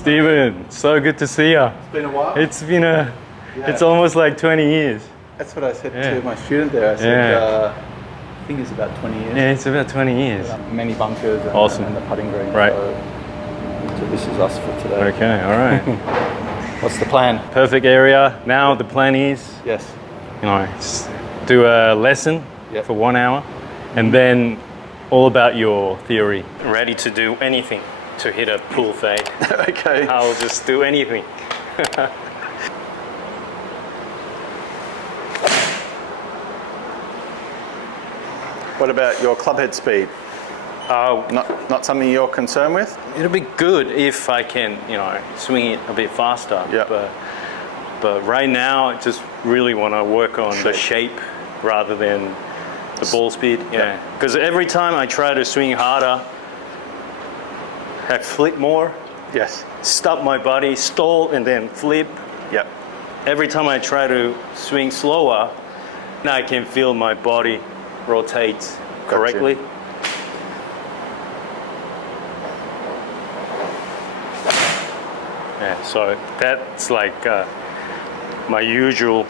Stephen, so good to see you. It's been a while. It's almost like 20 years. That's what I said to my student there. I said, I think it's about 20 years. Yeah, it's about 20 years. Many bunkers and, Awesome. and the putting green. Right. So this is us for today. Okay, all right. What's the plan? Perfect area. Now the plan is, Yes. just do a lesson for 1 hour, and then all about your theory. Ready to do anything to hit a pool fade. Okay. I'll just do anything. What about your club head speed? Not something you're concerned with? It'll be good if I can, swing it a bit faster. Yeah. But right now, I just really want to work on the shape rather than the ball speed. Yeah. Because every time I try to swing harder, I flip more. Yes. Stop my body, stall, and then flip. Yep. Every time I try to swing slower, now I can feel my body rotate correctly. Yeah, so that's like my usual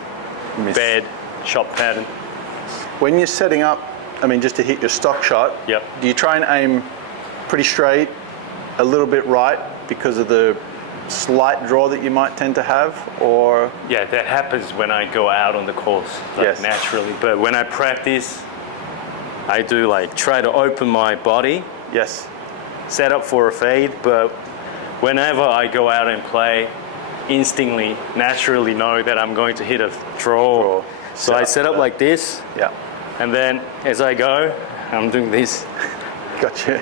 bad shot pattern. When you're setting up, just to hit your stock shot, do you try and aim pretty straight, a little bit right because of the slight draw that you might tend to have, or? Yeah, that happens when I go out on the course, naturally. But when I practice, I do try to open my body. Yes. Set up for a fade, but whenever I go out and play, instinctively, naturally know that I'm going to hit a draw. So I set up like this. Yeah. And then as I go, I'm doing this. Gotcha.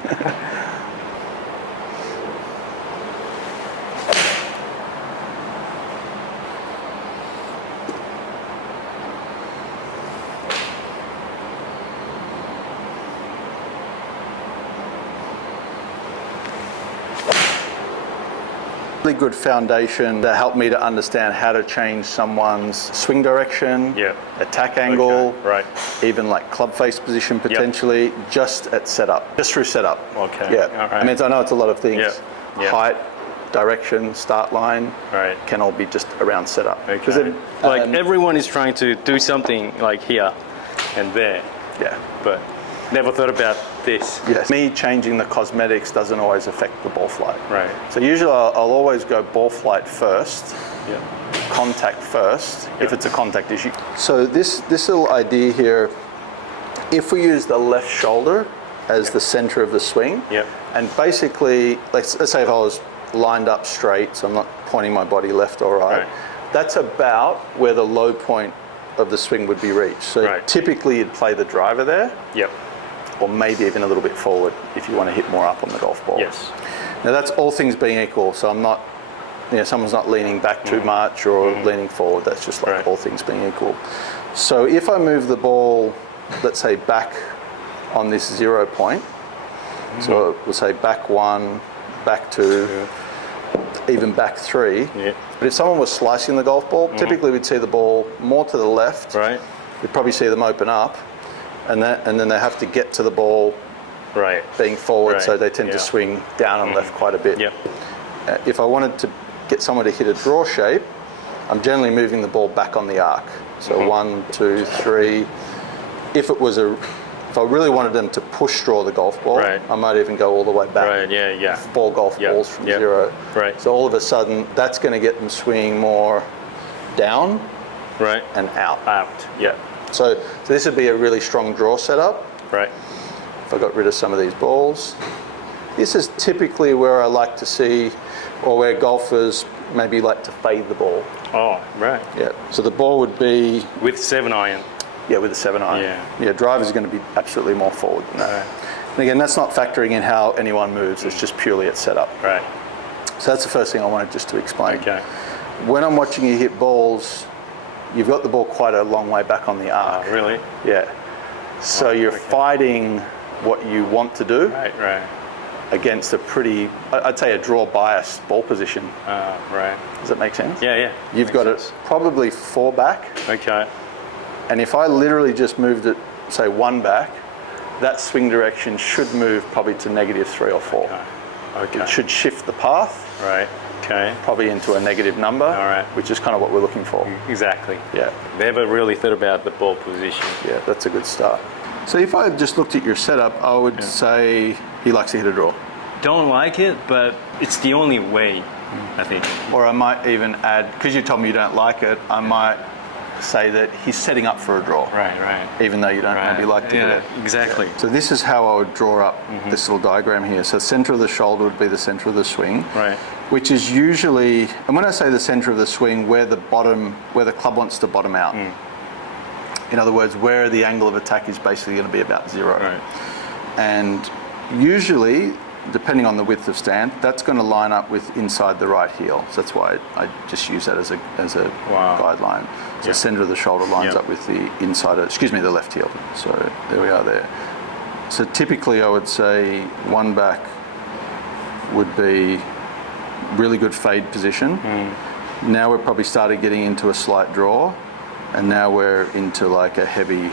Really good foundation that helped me to understand how to change someone's swing direction, attack angle, even club face position potentially, just at setup, just through setup. Okay. Yeah. All right. I know it's a lot of things. Height, direction, start line, can all be just around setup. Okay. Everyone is trying to do something like here and there. Yeah. But never thought about this. Yes. Me changing the cosmetics doesn't always affect the ball flight. Right. So usually I'll always go ball flight first, contact first, if it's a contact issue. So this little idea here, if we use the left shoulder as the center of the swing, and basically, let's say if I was lined up straight, so I'm not pointing my body left or right, that's about where the low point of the swing would be reached. So typically you'd play the driver there. Yep. Or maybe even a little bit forward if you want to hit more up on the golf ball. Yes. Now that's all things being equal, so I'm not, someone's not leaning back too much or leaning forward, that's just all things being equal. So if I move the ball, let's say back on this 0 point, so we'll say back 1, back 2, even back 3, but if someone was slicing the golf ball, typically we'd see the ball more to the left, we'd probably see them open up, and then they have to get to the ball being forward, so they tend to swing down and left quite a bit. If I wanted to get someone to hit a draw shape, I'm generally moving the ball back on the arc. So 1, 2, 3. If I really wanted them to push draw the golf ball, I might even go all the way back. Ball golf balls from 0. So all of a sudden, that's going to get them swinging more down and out. So this would be a really strong draw setup. If I got rid of some of these balls. This is typically where I like to see, or where golfers maybe like to fade the ball. Oh, right. Yeah. So the ball would be with 7-iron. Yeah, with a 7-iron. Yeah, driver is going to be absolutely more forward than that. And again, that's not factoring in how anyone moves. It's just purely at setup. So that's the first thing I wanted just to explain. When I'm watching you hit balls, you've got the ball quite a long way back on the arc. Oh, really? Yeah. So you're fighting what you want to do against a pretty, I'd say a draw biased ball position. Does that make sense? Yeah. You've got it probably 4 back. And if I literally just moved it, say 1 back, that swing direction should move probably to -3 or 4. Okay. it should shift the path Right. Okay. probably into a negative number, All right. which is kind of what we're looking for. Exactly. Yeah, Never really thought about the ball position. yeah, that's a good start. So if I just looked at your setup, I would say he likes to hit a draw. Don't like it, but it's the only way, I think. Or I might even add, because you told me you don't like it, I might say that he's setting up for a draw. Right. Even though you don't maybe like to hit it. Exactly. Yeah. So this is how I would draw up this little diagram here. So center of the shoulder would be the center of the swing. Right. Which is usually, and when I say the center of the swing, where the club wants to bottom out. In other words, where the angle of attack is basically going to be about 0. Right. And usually, depending on the width of stand, that's going to line up with inside the right heel. So that's why I just use that as a guideline. So center of the shoulder lines up with the the left heel. So there we are there. So typically I would say one back would be really good fade position. Now we're probably started getting into a slight draw. And now we're into like a heavy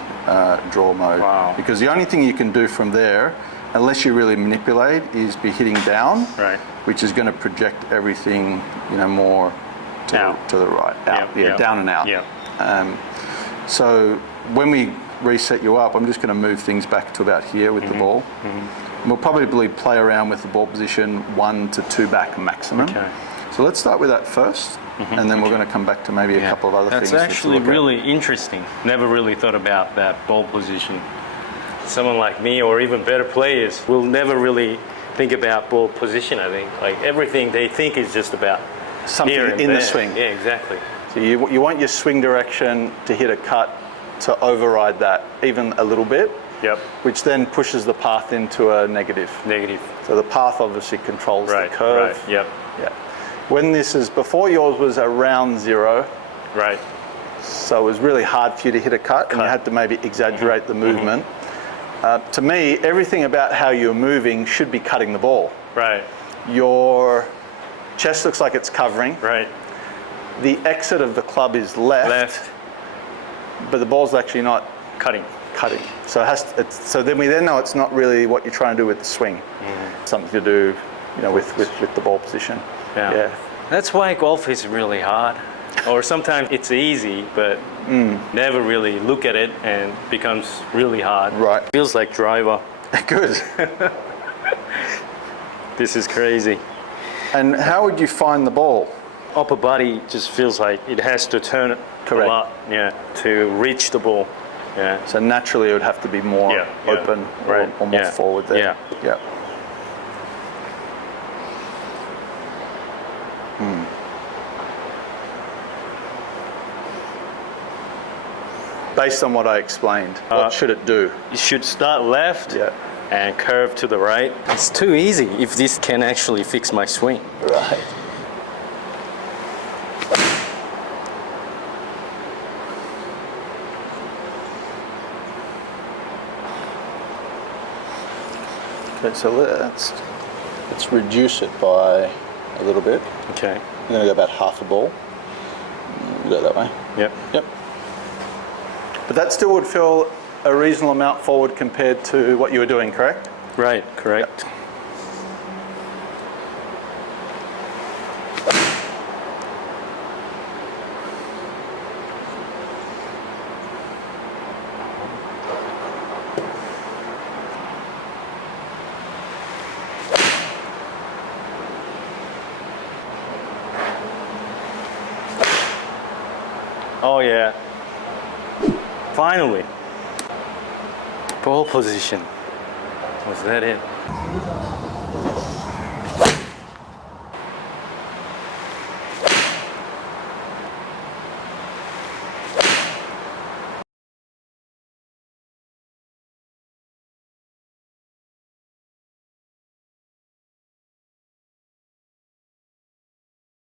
draw mode. Wow. Because the only thing you can do from there, unless you really manipulate, is be hitting down, Right. which is going to project everything, more to the right, out, down and out. So when we reset you up, I'm just going to move things back to about here with the ball. We'll probably play around with the ball position 1 to 2 back maximum. Okay. So let's start with that first. And then we're going to come back to maybe a couple of other things. That's actually really interesting. Never really thought about that ball position. Someone like me or even better players will never really think about ball position, I think. Like everything they think is just about Something here and in the there. swing. Yeah, exactly. So you want your swing direction to hit a cut to override that even a little bit, Yep. which then pushes the path into a negative. Negative. So the path obviously controls Right. the curve. Right. Yep. Yeah. When before yours was around 0, Right. so it was really hard for you to hit a cut. And you had to maybe exaggerate the movement. To me, everything about how you're moving should be cutting the ball. Right. Your chest looks like it's covering. Right. The exit of the club is left. But the ball's actually not Cutting. So so then we know it's not really what you're trying to do with the swing. Something to do, with the ball position. Yeah. That's why golf is really hard. Or sometimes it's easy, but never really look at it and becomes really hard. Right. Feels like driver. Good. This is crazy. And how would you find the ball? Upper body just feels like it has to turn it Correct. a lot, to reach the ball. Yeah. So naturally it would have to be more open or more forward there. Yeah. Based on what I explained, what should it do? You should start left and curve to the right. It's too easy if this can actually fix my swing. Right. Okay, so let's reduce it by a little bit. Okay. I'm going to go about half a ball. Go that way. Yep. But that still would feel a reasonable amount forward compared to what you were doing, correct? Right, correct. Yep. Oh yeah. Finally. Ball position. Was that it?